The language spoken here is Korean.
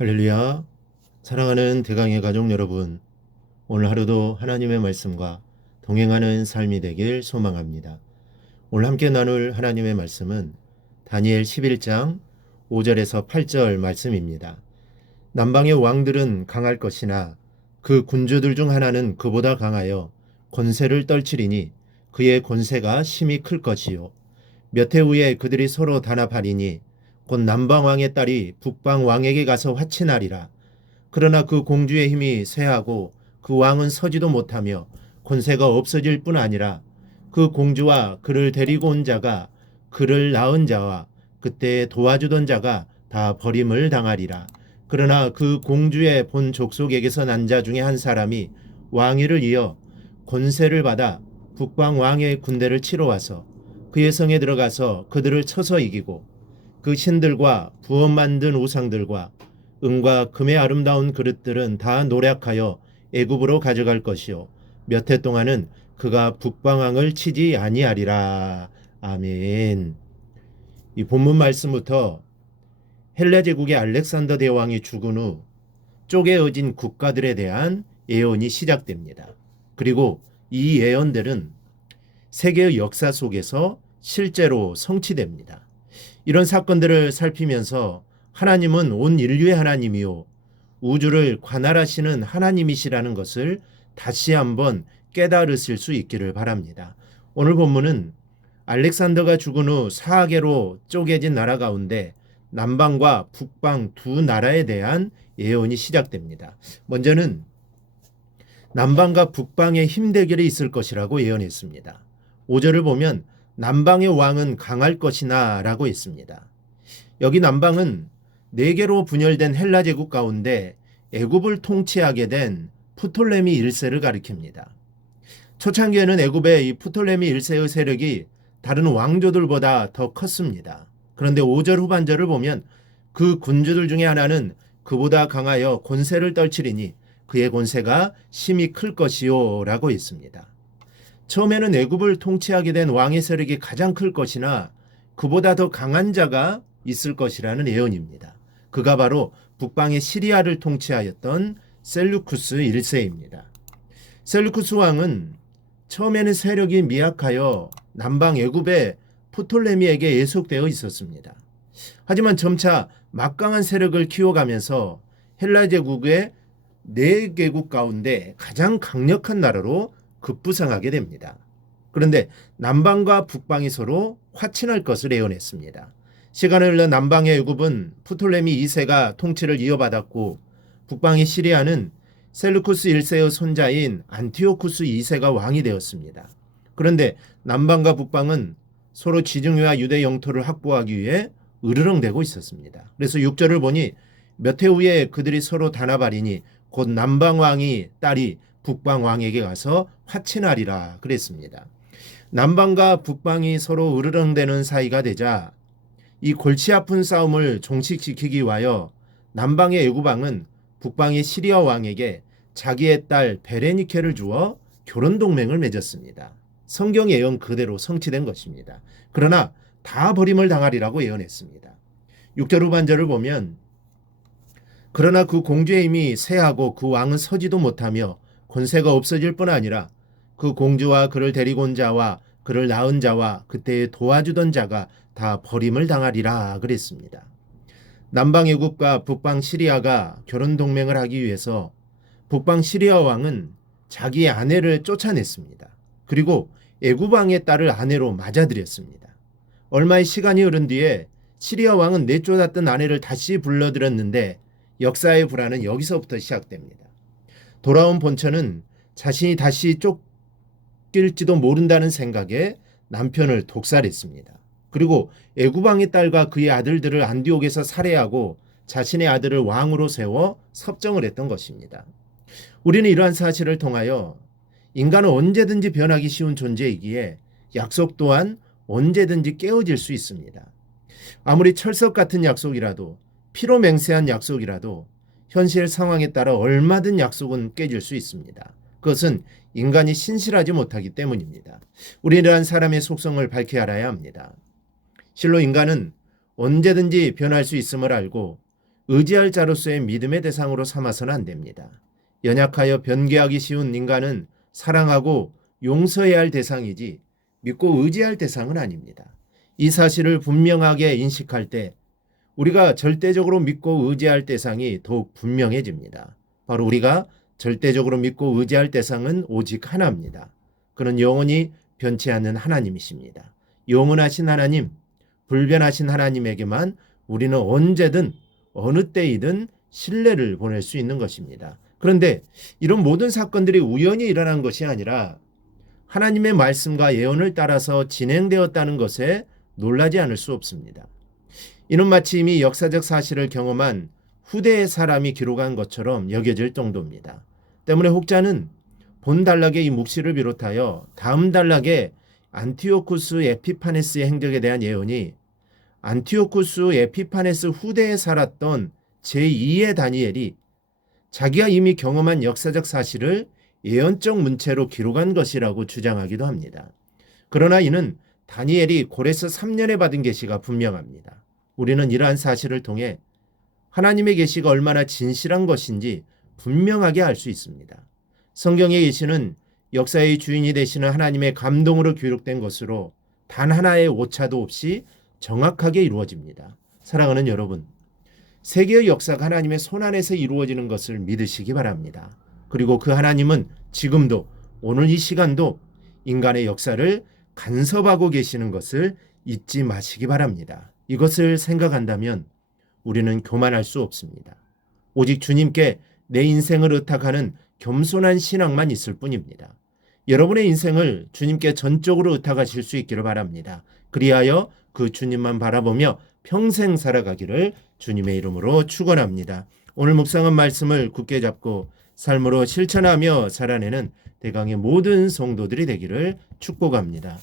할렐루야. 사랑하는 대강의 가족 여러분, 오늘 하루도 하나님의 말씀과 동행하는 삶이 되길 소망합니다. 오늘 함께 나눌 하나님의 말씀은 다니엘 11장 5절에서 8절 말씀입니다. 남방의 왕들은 강할 것이나 그 군주들 중 하나는 그보다 강하여 권세를 떨치리니 그의 권세가 심히 클 것이요. 몇 해 후에 그들이 서로 단합하리니 곧 남방왕의 딸이 북방왕에게 가서 화친하리라. 그러나 그 공주의 힘이 쇠하고 그 왕은 서지도 못하며 권세가 없어질 뿐 아니라 그 공주와 그를 데리고 온 자가 그를 낳은 자와 그때 도와주던 자가 다 버림을 당하리라. 그러나 그 공주의 본 족속에게서 난 자 중에 한 사람이 왕위를 이어 권세를 받아 북방 왕의 군대를 치러 와서 그의 성에 들어가서 그들을 쳐서 이기고 그 신들과 부업 만든 우상들과 은과 금의 아름다운 그릇들은 다 노략하여 애굽으로 가져갈 것이요 몇 해 동안은 그가 북방왕을 치지 아니하리라. 아멘. 이 본문 말씀부터 헬라 제국의 알렉산더 대왕이 죽은 후 쪼개어진 국가들에 대한 예언이 시작됩니다. 그리고 이 예언들은 세계의 역사 속에서 실제로 성취됩니다. 이런 사건들을 살피면서 하나님은 온 인류의 하나님이요 우주를 관할하시는 하나님이시라는 것을 다시 한번 깨달으실 수 있기를 바랍니다. 오늘 본문은 알렉산더가 죽은 후 사개로 쪼개진 나라 가운데 남방과 북방 두 나라에 대한 예언이 시작됩니다. 먼저는 남방과 북방의 힘 대결이 있을 것이라고 예언했습니다. 5절을 보면 남방의 왕은 강할 것이나 라고 했습니다. 여기 남방은 4개로 분열된 헬라 제국 가운데 애굽을 통치하게 된 프톨레미 1세를 가리킵니다. 초창기에는 애굽의 이 프톨레미 1세의 세력이 다른 왕조들보다 더 컸습니다. 그런데 5절 후반절을 보면 그 군주들 중에 하나는 그보다 강하여 권세를 떨치리니 그의 권세가 심히 클 것이요 라고 했습니다. 처음에는 애굽을 통치하게 된 왕의 세력이 가장 클 것이나 그보다 더 강한 자가 있을 것이라는 예언입니다. 그가 바로 북방의 시리아를 통치하였던 셀루쿠스 1세입니다. 셀루쿠스 왕은 처음에는 세력이 미약하여 남방 애굽의 프톨레미에게 예속되어 있었습니다. 하지만 점차 막강한 세력을 키워가면서 헬라 제국의 4개국 가운데 가장 강력한 나라로 급부상하게 됩니다. 그런데 남방과 북방이 서로 화친할 것을 예언했습니다. 시간을 흘러 남방의 애굽은 프톨레미 2세가 통치를 이어받았고 북방의 시리아는 셀루쿠스 1세의 손자인 안티오쿠스 2세가 왕이 되었습니다. 그런데 남방과 북방은 서로 지중해와 유대 영토를 확보하기 위해 으르렁대고 있었습니다. 그래서 6절을 보니 몇 해 후에 그들이 서로 단합하리니 곧 남방왕이 딸이 북방왕에게 가서 화친하리라 그랬습니다. 남방과 북방이 서로 으르렁대는 사이가 되자 이 골치 아픈 싸움을 종식시키기 위하여 남방의 애굽왕은 북방의 시리아 왕에게 자기의 딸 베레니케를 주어 결혼 동맹을 맺었습니다. 성경 예언 그대로 성취된 것입니다. 그러나 다 버림을 당하리라고 예언했습니다. 6절 후반절을 보면 그러나 그 공주의 힘이 쇠하고 그 왕은 서지도 못하며 권세가 없어질 뿐 아니라 그 공주와 그를 데리고 온 자와 그를 낳은 자와 그때 도와주던 자가 다 버림을 당하리라 그랬습니다. 남방 애굽과 북방 시리아가 결혼 동맹을 하기 위해서 북방 시리아 왕은 자기의 아내를 쫓아냈습니다. 그리고 애굽 왕의 딸을 아내로 맞아들였습니다. 얼마의 시간이 흐른 뒤에 시리아 왕은 내쫓았던 아내를 다시 불러들였는데 역사의 불화는 여기서부터 시작됩니다. 돌아온 본처는 자신이 다시 쫓길지도 모른다는 생각에 남편을 독살했습니다. 그리고 애굽 왕의 딸과 그의 아들들을 안디옥에서 살해하고 자신의 아들을 왕으로 세워 섭정을 했던 것입니다. 우리는 이러한 사실을 통하여 인간은 언제든지 변하기 쉬운 존재이기에 약속 또한 언제든지 깨어질 수 있습니다. 아무리 철석 같은 약속이라도 피로 맹세한 약속이라도 현실 상황에 따라 얼마든 약속은 깨질 수 있습니다. 그것은 인간이 신실하지 못하기 때문입니다. 우리는 이러한 사람의 속성을 밝히 알아야 합니다. 실로 인간은 언제든지 변할 수 있음을 알고 의지할 자로서의 믿음의 대상으로 삼아서는 안 됩니다. 연약하여 변개하기 쉬운 인간은 사랑하고 용서해야 할 대상이지 믿고 의지할 대상은 아닙니다. 이 사실을 분명하게 인식할 때 우리가 절대적으로 믿고 의지할 대상이 더욱 분명해집니다. 바로 우리가 절대적으로 믿고 의지할 대상은 오직 하나입니다. 그는 영원히 변치 않는 하나님이십니다. 영원하신 하나님, 불변하신 하나님에게만 우리는 언제든 어느 때이든 신뢰를 보낼 수 있는 것입니다. 그런데 이런 모든 사건들이 우연히 일어난 것이 아니라 하나님의 말씀과 예언을 따라서 진행되었다는 것에 놀라지 않을 수 없습니다. 이는 마치 이미 역사적 사실을 경험한 후대의 사람이 기록한 것처럼 여겨질 정도입니다. 때문에 혹자는 본 단락의 이 묵시를 비롯하여 다음 단락의 안티오쿠스 에피파네스의 행적에 대한 예언이 안티오쿠스 에피파네스 후대에 살았던 제2의 다니엘이 자기가 이미 경험한 역사적 사실을 예언적 문체로 기록한 것이라고 주장하기도 합니다. 그러나 이는 다니엘이 고레스 3년에 받은 계시가 분명합니다. 우리는 이러한 사실을 통해 하나님의 계시가 얼마나 진실한 것인지 분명하게 알 수 있습니다. 성경의 계시는 역사의 주인이 되시는 하나님의 감동으로 기록된 것으로 단 하나의 오차도 없이 정확하게 이루어집니다. 사랑하는 여러분, 세계의 역사가 하나님의 손안에서 이루어지는 것을 믿으시기 바랍니다. 그리고 그 하나님은 지금도 오늘 이 시간도 인간의 역사를 간섭하고 계시는 것을 잊지 마시기 바랍니다. 이것을 생각한다면 우리는 교만할 수 없습니다. 오직 주님께 내 인생을 의탁하는 겸손한 신앙만 있을 뿐입니다. 여러분의 인생을 주님께 전적으로 의탁하실 수 있기를 바랍니다. 그리하여 그 주님만 바라보며 평생 살아가기를 주님의 이름으로 축원합니다. 오늘 묵상한 말씀을 굳게 잡고 삶으로 실천하며 살아내는 대강의 모든 성도들이 되기를 축복합니다.